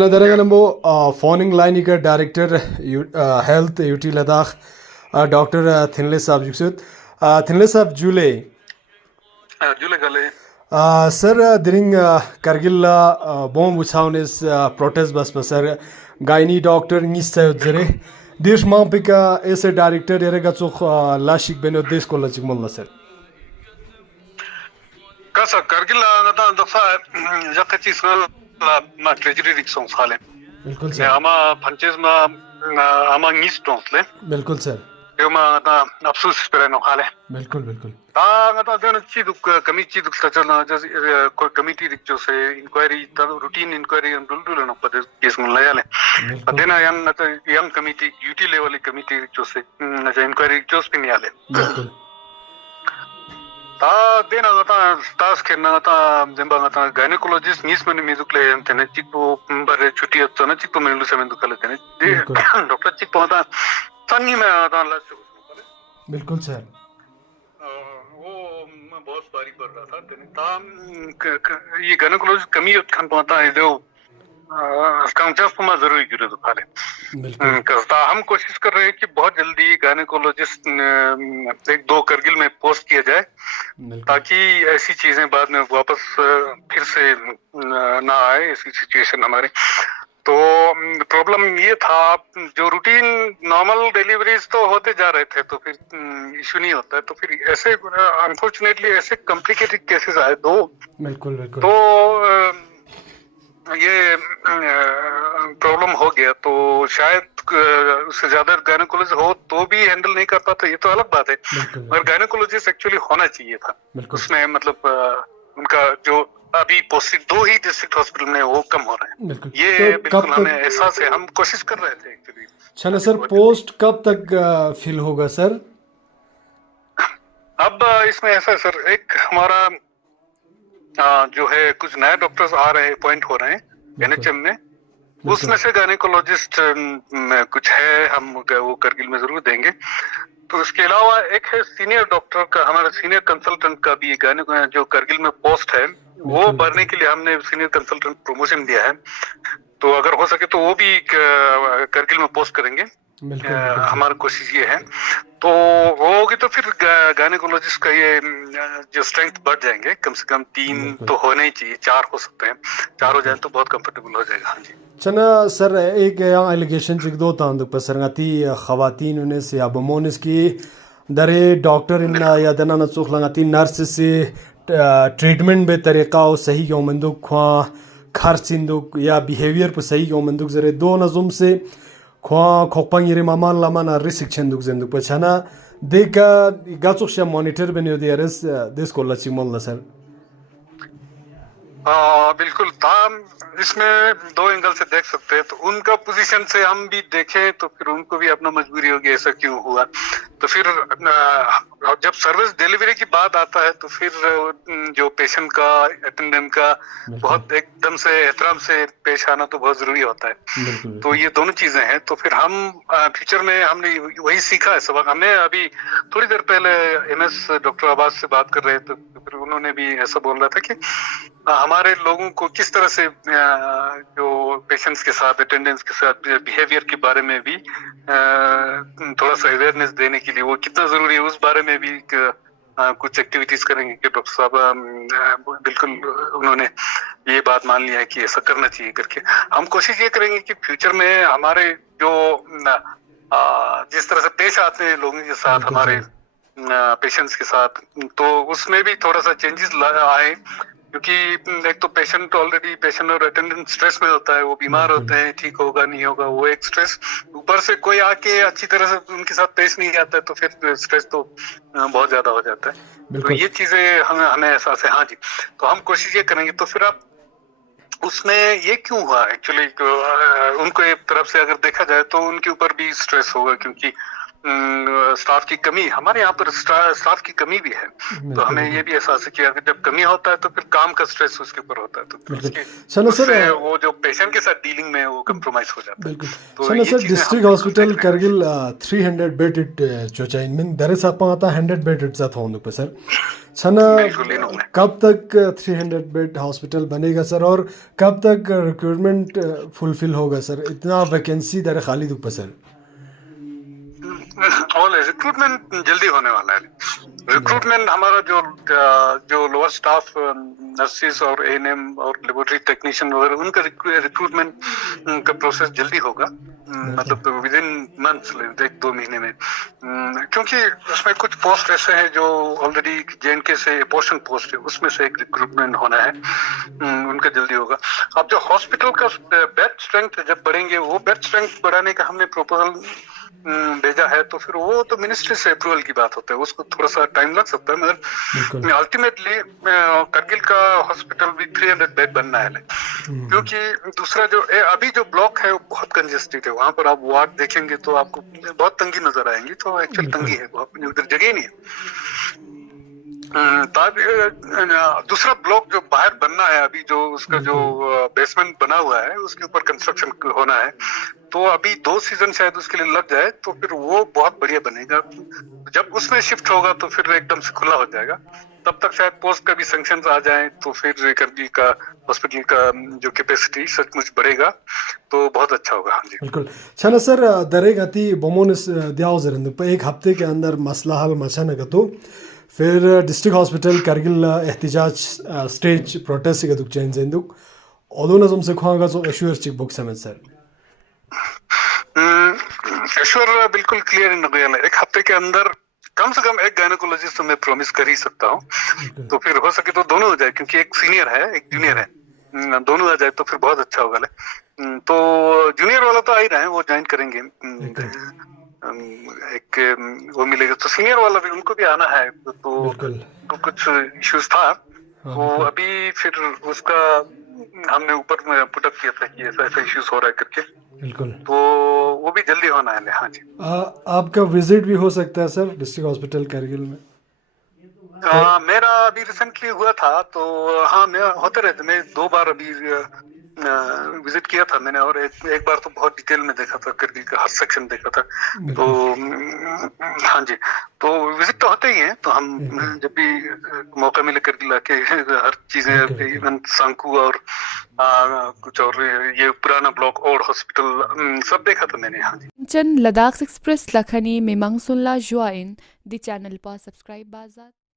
Namo phoning line ka director health UT Ladakh Dr. Thinle Saab Juksut Thinle Saab Jule Jule Gale. Sir during Kargil bomb wuchaun is protest bus sir gaini doctor ngista zere desh mampika as a director erega chuk lashik beno desh ko lachik molla sir Kasa Kargil ngata daksa jakati sal ma treasury riksong sale. बिल्कुल Ne sir ama punches ma ama ngis tontle. बिल्कुल sir Yoma ngata absus spere no khale. बिल्कुल बिल्कुल Ta ngata den chiduk committee duk sachana just ko committee dikcho se inquiry ta routine inquiry and dul no pade case mun layale. बिल्कुल Adena yang ngata yang committee duty level committee dikcho se ngata inquiry dikcho spin yale. बिल्कुल Ta dena ngata task kenna ngata jemba ngata gynecologist nis mani mizukle tene chikpo bare chuti atna chikpo melu semendu kale tene doctor chikpo ngata sangi me ngata la बिल्कुल sir वो मैं बहुत बारी पढ़ रहा था तेने ताम ये gynecologist कमी उत्खन पहुंचा है जो काउंटर्स पर जरूरी जरूरत है बिल्कुल करता हम कोशिश कर रहे हैं कि बहुत जल्दी गायनेकोलॉजिस्ट एक दो करगिल में पोस्ट किया जाए बिल्कुल ताकि ऐसी चीजें बाद में वापस फिर से ना आए ऐसी सिचुएशन हमारे तो प्रॉब्लम ये था जो रूटीन नॉर्मल डिलीवरीज तो होते जा रहे थे तो फिर इशू नहीं होता है तो फिर ऐसे अनफॉर्चुनेटली ऐसे कॉम्प्लिकेटेड केसेस आए दो बिल्कुल बिल्कुल तो ये प्रॉब्लम हो गया तो शायद उससे ज्यादा गायनेकोलॉजिस्ट हो तो भी हैंडल नहीं कर पाता ये तो अलग बात है बिल्कुल मगर गायनेकोलॉजिस्ट एक्चुअली होना चाहिए था बिल्कुल उसमें मतलब उनका जो अभी पोस्टिंग दो ही डिस्ट्रिक्ट हॉस्पिटल में वो कम हो रहे हैं बिल्कुल ये तो बिल्कुल कब हमें तक एहसास है हम कोशिश कर रहे थे एक्चुअली छना सर पोस्ट कब तक फिल होगा सर अब इसमें ऐसा है सर एक हमारा जो है कुछ नए डॉक्टर्स आ रहे हैं अपॉइंट हो रहे हैं एनएचएम में उसमें से गायनेकोलॉजिस्ट कुछ है हम वो करगिल में जरूर देंगे तो इसके अलावा एक है सीनियर डॉक्टर का हमारा सीनियर कंसल्टेंट का भी जो करगिल में पोस्ट है वो भरने के लिए हमने सीनियर कंसल्टेंट प्रमोशन दिया है तो अगर हो सके तो वो भी करगिल में पोस्ट करेंगे हमारी कोशिश ये है तो वो होगी तो फिर गायनेकोलॉजिस्ट का ये जो स्ट्रेंथ बढ़ जाएंगे कम से कम 3 तो होने ही चाहिए 4 हो सकते हैं 4 हो जाए तो बहुत कंफर्टेबल हो जाएगा हाँ जी चना सर एक एलिगेशन चिक दो तांदुक पसरंगाती खवातीन उन्हें से अबमोनिस की दरे डॉक्टर इन या दना नचुख लंगाती नर्स से ट्रीटमेंट बे तरीका और सही योमंदुक ख्वा खर्चिंदुक या बिहेवियर पर सही योमंदुक जरे दो नजुम से ख्वा खोपंग यरे मामान लामाना रिसिक छंदुक जंदुक पछाना देका गाचुक शा मॉनिटर बने दियारस दिस को लची मोल सर बिल्कुल ताम इसमें 2 एंगल से देख सकते हैं तो उनका पोजीशन से हम भी देखें तो फिर उनको भी अपना मजबूरी होगी ऐसा क्यों हुआ तो फिर जब सर्विस डिलीवरी की बात आता है तो फिर जो पेशेंट का अटेंडेंट का बहुत एकदम से एहतराम से पेश आना तो बहुत जरूरी होता है तो ये दोनों चीजें हैं तो फिर हम फ्यूचर में हमने वही सीखा है सबक हमने अभी थोड़ी देर पहले एमएस डॉक्टर आबास से बात कर रहे थे तो फिर उन्होंने भी ऐसा बोल रहा था कि हमारे लोगों को किस तरह से जो पेशेंट्स के साथ अटेंडेंट्स के साथ बिहेवियर के बारे में भी थोड़ा सा अवेयरनेस देने के लिए वो कितना जरूरी है उस बारे में भी कुछ एक्टिविटीज करेंगे कि डॉक्टर साहब बिल्कुल उन्होंने ये बात मान लिया है कि ऐसा करना चाहिए करके हम कोशिश ये करेंगे कि फ्यूचर में हमारे जो जिस तरह से पेश आते हैं लोगों के साथ हमारे पेशेंट्स के साथ तो उसमें भी थोड़ा सा चेंजेस आए क्योंकि एक तो पेशेंट और अटेंडेंट स्ट्रेस में होता है वो बीमार होते हैं ठीक होगा नहीं होगा वो एक स्ट्रेस ऊपर से कोई आके अच्छी तरह से उनके साथ पेश नहीं आता है तो फिर स्ट्रेस तो बहुत ज्यादा हो जाता है तो ये चीजें हमें एहसास है हाँ जी तो हम कोशिश ये करेंगे तो फिर आप उसमें ये क्यों हुआ एक्चुअली उनको एक तरफ से अगर देखा जाए तो उनके ऊपर भी स्ट्रेस होगा क्योंकि स्टाफ की कमी, हमारे यहाँ पर स्टाफ की कमी भी है, तो हमें ये भी एहसास है कि अगर जब कमी होता है तो फिर काम का स्ट्रेस उसके ऊपर होता है, तो फिर चलो सर, उससे वो जो पेशेंट के साथ डीलिंग में वो कंप्रोमाइज हो जाता है। बिल्कुल तो चलो ये सर, चीजें डिस्ट्रिक्ट हम हॉस्पिटल consider करगिल 300 बेडेड चोचाइन में दरस आपा आता 100 बेडेड साथ होने पे सर छना बिल्कुल इन होंगे। कब तक 300 बेड हॉस्पिटल बनेगा सर, और कब तक रिक्रूटमेंट फुलफिल होगा सर? इतना वैकेंसी दर खाली दुख पे सर? और रिक्रूटमेंट जल्दी होने वाला है। रिक्रूटमेंट हमारा जो लोअर स्टाफ नर्सिस और एएनएम और लेबोरेटरी टेक्नीशियन वगैरह उनका रिक्रूटमेंट का प्रोसेस जल्दी होगा, मतलब विद इन मंथ्स, 1-2 महीने में, क्योंकि उसमें कुछ पोस्ट ऐसे हैं जो ऑलरेडी जेएनके से पोर्शन पोस्ट है, उसमें से एक रिक्रूटमेंट होना है, उनका जल्दी होगा। अब जो हॉस्पिटल का बेड स्ट्रेंथ जब बढ़ेंगे, वो बेड स्ट्रेंथ बढ़ाने का हमने प्रपोजल भेजा है, तो फिर वो तो मिनिस्ट्री से अप्रूवल की बात होता है, उसको थोड़ा सा टाइम लग सकता है, मगर अल्टीमेटली करगिल का हॉस्पिटल भी 300 बेड बनना है, क्योंकि दूसरा जो अभी जो ब्लॉक है वो बहुत कंजेस्टेड है, वहां पर आप वार्ड देखेंगे तो आपको बहुत तंगी नजर आएंगी, तो एक्चुअल तंगी है, उधर जगह नहीं है। दूसरा ब्लॉक जो बाहर बनना है अभी, जो उसका जो बेसमेंट बना हुआ है उसके ऊपर कंस्ट्रक्शन होना है, तो अभी 2 सीजन शायद उसके लिए लग जाए, तो फिर वो बहुत बढ़िया बनेगा। जब उसमें शिफ्ट होगा तो फिर एकदम से खुला हो जाएगा, तब तक शायद पोस्ट का भी सैंक्शंस आ जाए, तो फिर करगिल का हॉस्पिटल का जो कैपेसिटी सचमुच बढ़ेगा, तो बहुत अच्छा होगा। हाँ जी बिल्कुल छना सर, दरे गति बोमोनिस दियाओ एक हफ्ते के अंदर मसला हल मचाने का, तो फिर डिस्ट्रिक्ट हॉस्पिटल करगिल एहतिजाज स्टेज प्रोटेस्ट का दुख चेंज दुख ओदोना तुमसे खुआगा जो एश्योर चिक बुक समझ सर? एश्योर बिल्कुल क्लियर इन गया है, एक हफ्ते के अंदर कम से कम एक गायनेकोलॉजिस्ट तो मैं प्रॉमिस कर ही सकता हूँ, तो फिर हो सके तो दोनों हो जाए, क्योंकि एक सीनियर है एक जूनियर है, दोनों आ जाए तो फिर बहुत अच्छा होगा। तो जूनियर वाला तो आ ही रहा है, वो ज्वाइन करेंगे, एक वो मिलेगा, तो सीनियर वाला भी उनको भी आना है, तो कुछ इश्यूज था, तो अभी फिर उसका हमने ऊपर में पुटअप किया था कि ऐसा ऐसा इश्यूज हो रहा है करके, बिल्कुल, तो वो भी जल्दी होना है। हाँ जी, आपका विजिट भी हो सकता है सर डिस्ट्रिक्ट हॉस्पिटल करगिल में? मेरा अभी रिसेंटली हुआ था, तो हाँ मैं होते रहते, मैं 2 बार अभी विजिट किया था मैंने, और एक बार तो बहुत डिटेल में देखा था, करगिल का हर सेक्शन देखा था, तो हाँ जी, तो विजिट तो होते ही हैं, तो हम जब भी मौका मिले करगिल आके हर चीजें, इवन सांकू और कुछ और ये पुराना ब्लॉक और हॉस्पिटल सब देखा था मैंने। हाँ जी, चन लद्दाख एक्सप्रेस लखनी मेमंग सुनला जुआइन दी चैनल पर सब्सक्राइब बाजात।